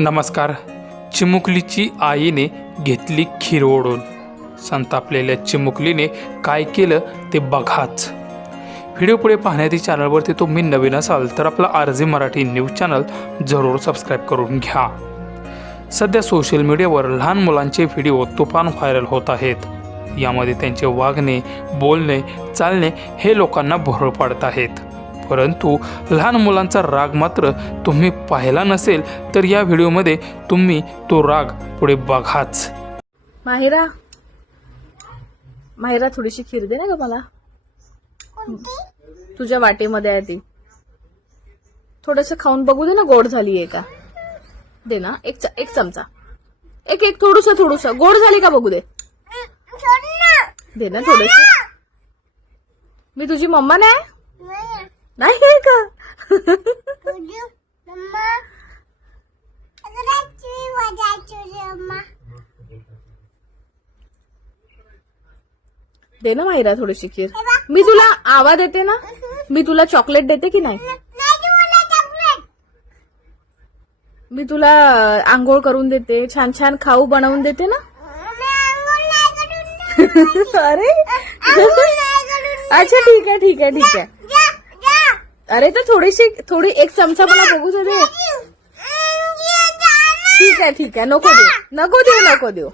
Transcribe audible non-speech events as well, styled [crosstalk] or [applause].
नमस्कार. चिमुकलीची आईने घेतली खीर ओढून. संतापलेल्या चिमुकलीने काय केलं ते बघाच. व्हिडिओ पुढे पाहण्याआधी चॅनलवरती तुम्ही नवीन असाल तर आपला आरजी मराठी न्यूज चॅनल जरूर सबस्क्राईब करून घ्या. सध्या सोशल मीडियावर लहान मुलांचे व्हिडिओ तुफान व्हायरल होत आहेत. यामध्ये त्यांचे वागणे बोलणे चालणे हे लोकांना भोरळ पाडत आहेत. परंतु लहान मुलांचा राग मात्र तुम्ही पाहिला नसेल तर या व्हिडिओमध्ये तुम्ही तो राग पुढे बघाच. माहिरा? माहिरा थोडीशी खीर दे ना ग मला. तुझ्या वाटेमध्ये आहे ती. थोडस खाऊन बघू दे ना गोड झालीये का? दे ना एक च- एक चमचा. एक एक थोडस थोडस. गोड झाली का बघू दे. दे ना थोडीशी. मी तुझी मम्मा नाही. नाही आहे का दे ना माहिरा थोडीशी खीर. मी तुला आवा देते ना? मी तुला चॉकलेट देते की नाही? मी तुला आंघोळ करून देते. छान छान खाऊ बनवून देते ना? [laughs] अरे. अच्छा ठीक आहे ठीक आहे ठीक आहे. अरे तर थोडीशी थोडी एक चमचा मला बघू दे. ठीक आहे ठीक आहे. नको देऊ. नको देऊ नको देऊ.